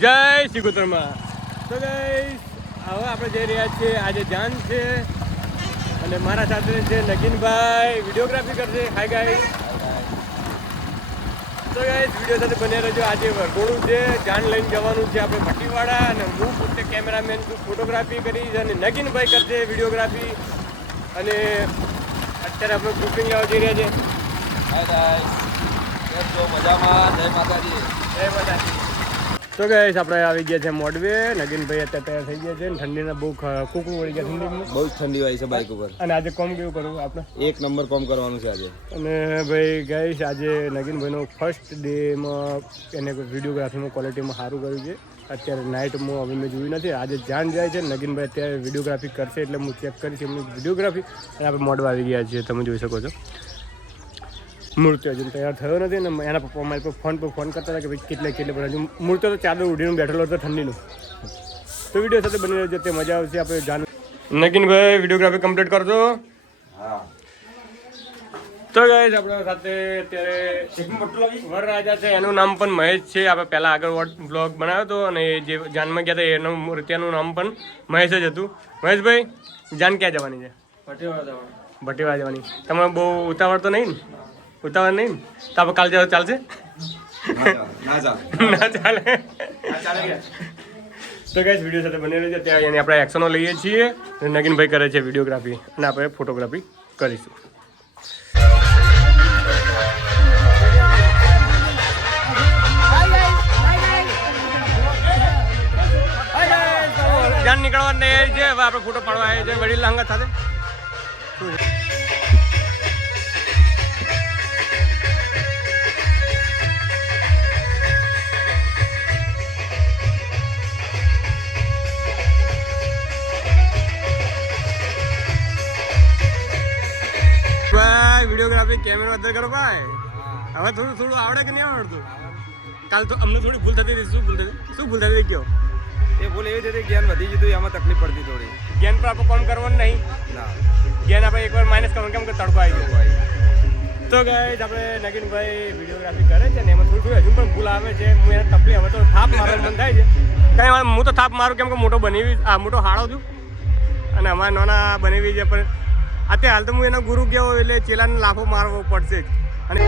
જય શ્રી કૃષ્ણમાં. તો ગાઈસ હવે આપણે જઈ રહ્યા છીએ. આજે જાન છે અને મારા સાથે છે નગીનભાઈ, વિડીયોગ્રાફી કરશે. Hi guys. તો ગાઈસ વિડીયો સાથે બન્યા રહેજો. આજે વરઘોડું છે, જાન લઈને જવાનું છે આપણે ભટ્ટીવાડા અને હું પોતે કેમેરામેન છું, ફોટોગ્રાફી કરીશ અને નગીનભાઈ કરશે વિડીયોગ્રાફી. અને અત્યારે આપણે ગ્રુપિંગ લેવા જઈ રહ્યા છે. હાય ગાઈસ, કેમ છો? મજામાં? જય માતાજી. જય માતાજી. તો ગાઈસ આપણે આવી ગયા છે મોડવે. નગીનભાઈ અત્યારે તૈયાર થઈ ગયા છે. ઠંડીના બહુ કૂકું વળી ગયા ઠંડીમાં. બહુ જ ઠંડી હોય છે બાઇક ઉપર. અને આજે કોમ કેવું કરવું આપણે? એક નંબર કોમ કરવાનું છે આજે. અને ભાઈ ગાઈસ આજે નગીનભાઈનો ફર્સ્ટ ડેમાં એને વિડીયોગ્રાફીમાં ક્વોલિટીમાં સારું કર્યું છે. અત્યારે નાઇટમાં હવે મેં જોયું નથી. આજે જાન જાય છે. નગીનભાઈ અત્યારે વિડીયોગ્રાફી કરશે એટલે હું ચેક કરીશ એમની વિડીયોગ્રાફી. અને આપણે મોડવા આવી ગયા છીએ, તમે જોઈ શકો છો. મૂર્તિ હજુ તૈયાર થયો નથી ને એના પપ્પા મારી પર ફોન કરતા હતા કે ભાઈ કેટલે પણ હજુ મૂર્તિ તો ચાદર ઉડીને બેઠેલો હતો ઠંડીનું. તો વિડીયો સાથે બની રહેજો, તે મજા આવશે. આપણે જાન નગીનભાઈ વિડીયોગ્રાફી કમ્પ્લીટ કરજો. હા. તો ગાઈસ આપણા સાથે અત્યારે વરરાજા છે, એનું નામ પણ મહેશ છે. આપણે પહેલાં આગળ બ્લોગ બનાવ્યો હતો અને જે જાનમાં ગયા હતા એનું મૂર્તિનું નામ પણ મહેશ જ હતું. મહેશભાઈ, જાન ક્યાં જવાની છે? ભટ્ટીવાડા જવાની. તમે બહુ ઉતાવળ તો નહીં ને? ઉતાવળ નહીં ને? તો આપણે કાલે જાવ ચાલશે? ના ચાલે. તો ગાઈસ વિડીયો સાથે બની રહેજો. ત્યાં આપણે એક્શનો લઈએ છીએ. નગીનભાઈ કરે છે વિડીયોગ્રાફી અને આપણે ફોટોગ્રાફી કરીશું. જાન નીકળવા તૈયાર છે. હવે આપણે ફોટો પાડવા આવ્યા છે વડીલ લાંગા સાથે. ભાઈ વિડીયોગ્રાફી કેમેરા અંદર કરો ભાઈ. હવે થોડું આવડે કે નહીં આવડતું? કાલ તો અમને થોડી ભૂલ થતી હતી. શું ભૂલ થતી હતી કયો? એ ભૂલ એવી હતી જ્ઞાન વધી જતું, એમાં તકલીફ પડતી થોડી. જ્ઞાન પર આપણે કોમ કરવાનું નહીં. ના, જ્ઞાન આપણે એકવાર માઇનસ કરવાનું, કેમ કે તડકો આવી ગયો. તો ગાઈસ આપણે નગીનભાઈ વિડીયોગ્રાફી કરે છે ને એમાં થોડું હજુ પણ ભૂલ આવે છે. હું એને તકલીફ હવે તો થાપ મારવાનું મન થાય છે. કંઈ હું તો થાપ મારું કેમ કે મોટો હાળો છું અને અમારા નાના બનાવી છે. પણ અત્યારે હાલ તો હું એનો ગુરુ કહેવો એટલે ચેલાને લાફો મારવો પડશે જ. અને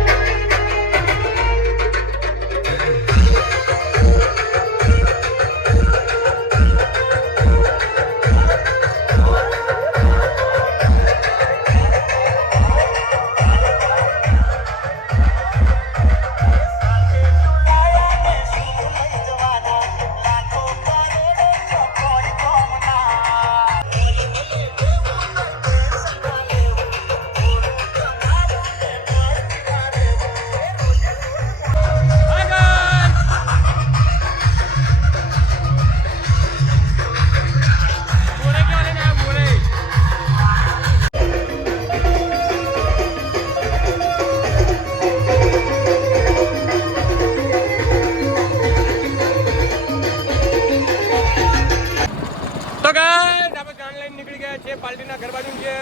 પાર્ટીના ઘર બાજુ જે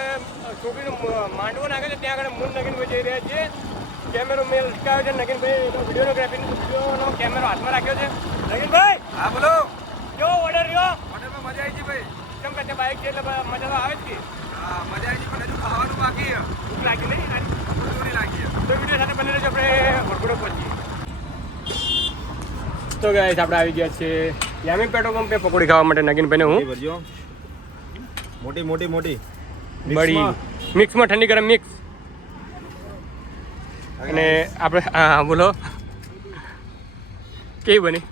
છોકરીનો માંડવો નાખે છે ત્યાં આગળ મૂળ નગીનભાઈ જઈ રહ્યા છે. કેમેરો મેં લટકાવ્યો છે. નગીનભાઈ વિડીયોગ્રાફીનો કેમેરો હાથમાં રાખ્યો છે. નગીનભાઈ, હા બોલો. કેવો ઓર્ડર રહ્યો? ઓર્ડરમાં મજા આવી ગઈ ભાઈ. કેમ કે બાઇક છે એટલે મજા તો આવે જ કે? હા, મજા આવી ગઈ પણ હજુ ખાવાનું બાકી. ભૂખ લાગી નહીં? થોડી લાગી. તો વિડીયો સાથે બની રહેજો. આપણે વરઘોડો પહોંચીએ. તો ગાઈસ આપણે આવી ગયા છે યામી પેટ્રોલ પંપે પકોડી ખાવા માટે. નગીનભાઈને હું મોટી બળી મિક્સમાં ઠંડી ગરમ મિક્સ. અને આપણે હા બોલો કેવી બની?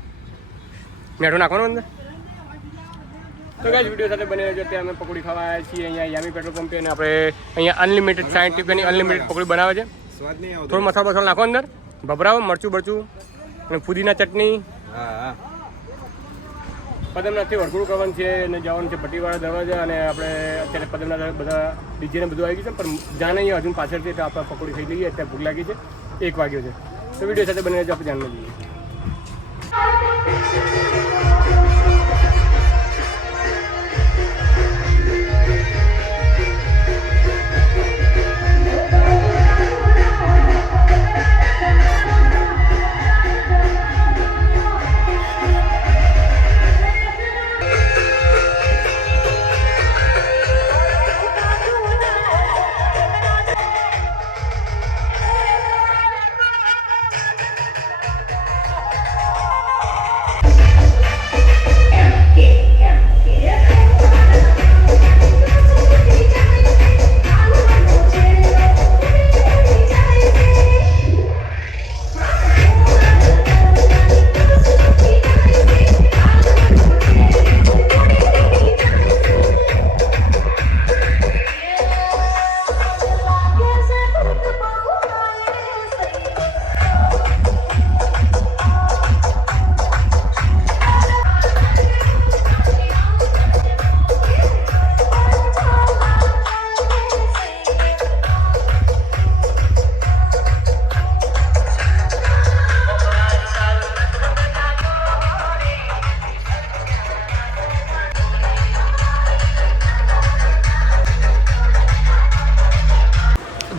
મેઠું નાખવાનું અંદર? તો ગાઈસ વિડીયો સાથે બની રહેજો. ત્યાં અમે પકોડી ખાવા આવ્યા છીએ અહીંયા યામી પેટ્રોલ પંપે. અને આપણે અહીંયા અનલિમિટેડ 60 રૂપિયાની અનલિમિટેડ પકોડી બનાવે છે. સ્વાદ નહીં આવતો. થોડો મસાલો નાખો અંદર, ભભરાવો, મરચું બરચું અને ફુદીના ચટણી. હા. પદમનાથથી વરઘોડું કરવાનું છે અને જવાનું છે ભટ્ટીવાડા દરવાજા. અને આપણે અત્યારે પદમનાથ બધા ડીજેને બધું આવી ગયું છે પણ જાણે અહીંયા હજુ પાછળથી તો આપણે પકોડી ખાઈ લઈએ. અત્યારે ભૂખ લાગી છે, 1 વાગ્યો છે. તો વિડીયો સાથે બની રહેજો. આપણે જાણવા જઈએ.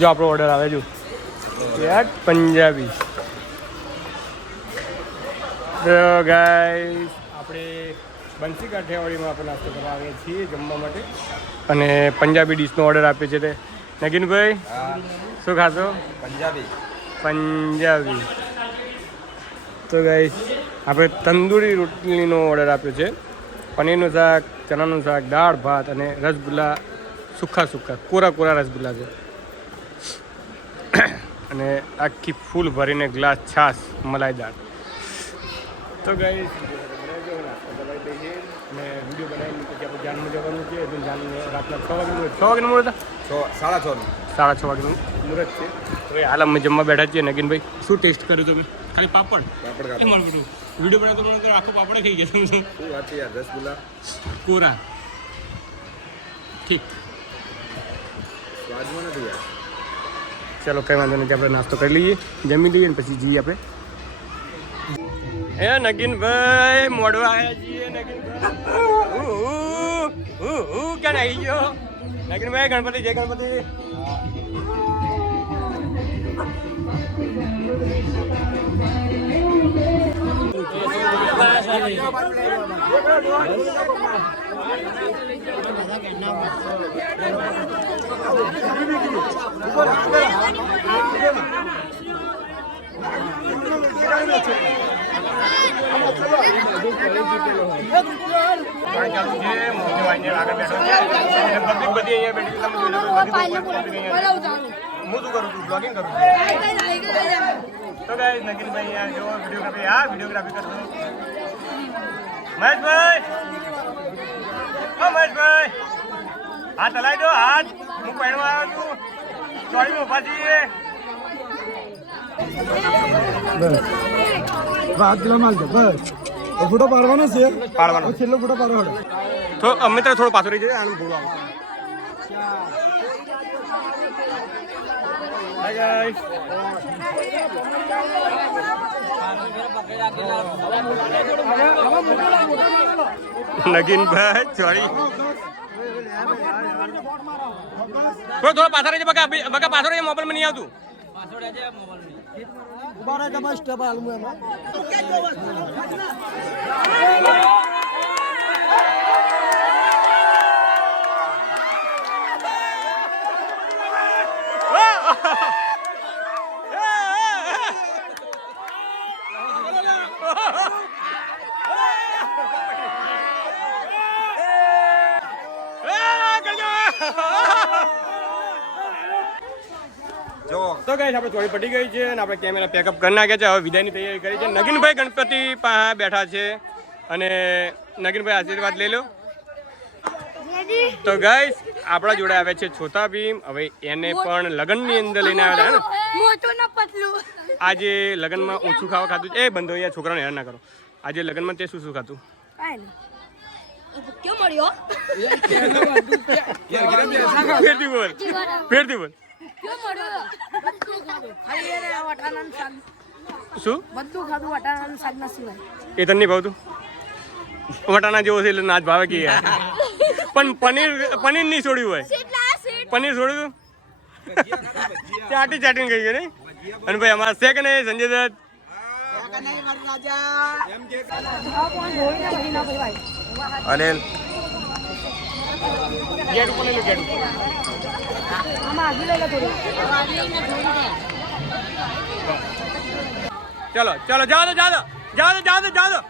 જો આપણો ઓર્ડર આવે જો ચાટ પંજાબી. તો ગાઈસ આપણે બંસી કાઠિયાવાડીમાં આપણે નાસ્તો કરવા આવીએ છીએ જમવા માટે અને પંજાબી ડીશનો ઓર્ડર આપ્યો છે તે નગીનભાઈ હા શું ખાશો? પંજાબી. પંજાબી. તો ગાઈસ આપણે તંદૂરી રોટલીનો ઓર્ડર આપ્યો છે. પનીરનું શાક, ચણાનું શાક, દાળ ભાત અને રસગુલ્લા સૂકા કોરા રસગુલ્લા છે અને આખી ફૂલ ભરીને ગ્લાસ છાશ મલાઈદાર. તો ગાઈસ અને વિડીયો બનાવીને પછી આપણે જાનમાં જવાનું છે. જાન રાતના 6 વાગ્યાનું મુહૂર્ત હતા. 6:30 વાગ્યાનું મુહૂર્ત છે. તો એ હાલ અમે જમવા બેઠા છીએ. નગીનભાઈ શું ટેસ્ટ કર્યું તમે? ખાલી પાપડ એ મારું બધું વિડીયો બનાવતો બનાવતો આખો પાપડ થઈ ગયા. શું વાત યાર, રસગુલ્લા કોરા ઠીક. સ્વાદમાં નથી યાર. ચાલો કંઈ વાંધો નથી, આપણે નાસ્તો કરી લઈએ, જમી લઈએ ને પછી જઈએ આપણે. હે નગીનભાઈ મોડવા આવ્યા છીએ. નગીનભાઈ ક્યાં આવી ગયો નગીનભાઈ? ગણપતિ જય ગણપતિ. હું શું કરું છું? બ્લોગિંગ કરું છું. તો ગાઈસ નગીનભાઈ અહીંયા જો વિડીયોગ્રાફી કરતો મહેશભાઈ. મહેશભાઈ હાથ હલાવી દો, હાથ. હું પહેરવા આવ્યો છું. ચોરીમાં ઉભા છીએ. ફોટો પાડવાનો છે, પાડવાનો છેલ્લો ફોટો પાડવાનો. તો અમે તો થોડો પાછો રહી જાય આનું બોલવા. Hi guys. નગીનભાઈ સોરી થોડો પાછળ રહેજે. બકા પાછળ રહેજે, મોબાઈલમાં નહીં આવતું. ઉભા રહે કે બસ સ્ટેપ આલમું એમાં. જો તો ગાઈસ આપણે થોડી પડી ગઈ છે અને આપણે કેમેરા પેકઅપ કરી નાખ્યા છે. હવે વિદાયની તૈયારી કરી છે. નગીનભાઈ ગણપતિ પાસે બેઠા છે અને નગીનભાઈ આશીર્વાદ લઈ લો. તો ગાઈસ આપણા જોડે આવે છે છોટા ભીમ. હવે એને પણ લગ્નની અંદર લઈને આવ્યા હતા ને. આજે લગ્નમાં ઓછું ખાવા ખાધું. એ બંધો યાર, છોકરાને હેરાન ના કરો. આજે લગ્નમાં તે શું ખાધું? ફેરથી બોલ. શું બધું ખાધું વટાણાનું શાક ના સિવાય. એ તને નહીં ભાવતું? વટાણા જેવો છે એટલે ના જ ભાવે કે યાર. પણ પનીર નહીં છોડ્યું હોય. પનીર છોડ્યું ચાટી ચાટીને ગઈ ગઈ નહીં. અને ભાઈ અમારા છે કે નહીં સંજય દત્ત? અનિલ ગેટ ઉપર લઈ લો, ગેટ ઉપર. આમાં આગી લઈ લો થોડી. ચલો ચલો જાઓ તો જાઓ જાઓ તો જાઓ તો જાઓ તો.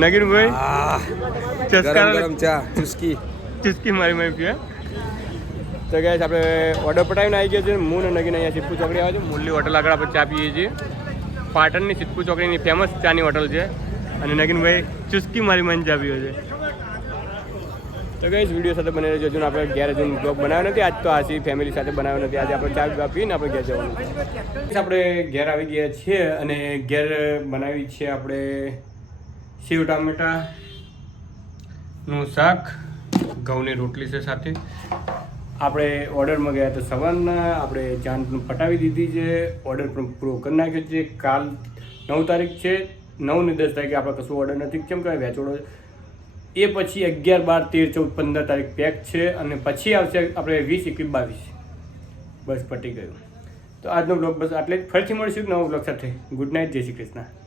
નગીનભાઈ ગરમ ચા ચુસ્કી. ચુસ્કી મારી પીવે. તો ગાઈસ આપણે ઓર્ડર પટાવીને આવી ગયા છે. હું ને નગીન અહીંયા સિદ્ધપુર ચોકડી આવે છે. મુરલી હોટલ આગળ આપણે ચા પીએ છીએ. પાટણની સિદ્ધપુર ચોકડીની ફેમસ ચાની હોટલ છે અને નગીનભાઈ ચુસ્કી મારી ચા પીવે છે. તો ગાઈસ વિડીયો સાથે બને રહેજો. હજુ આપણે ઘેર હજુ બ્લોગ બનાવ્યો નથી. આજ તો આસી ફેમિલી સાથે બનાવ્યો નથી. આજે આપણે ચા પીને આપણે ઘેર જવાનું છે. આપણે ઘેર આવી ગયા છીએ અને ઘેર બનાવી છે આપણે સેવ ટામેટાનું શાક, ઘઉંની રોટલી છે સાથે આપણે ઓર્ડરમાં ગયા તો સવારના આપણે જાન પટાવી દીધી છે, ઓર્ડર પણ પૂરો કરી નાખ્યો છે. કાલ 9 તારીખ છે, 9 ને 10 તારીખે આપણે કશું ઓર્ડર નથી, કેમ કે વેચોડો એ પછી 11, 12, 13, 14, 15 તારીખ પેક છે અને પછી આવશે આપણે 20, 21, 22. બસ પટી ગયું. તો આજનો બ્લોગ બસ આટલે જ. ફરીથી મળીશું નવો બ્લોગ સાથે. ગુડ નાઇટ, જય શ્રી કૃષ્ણ.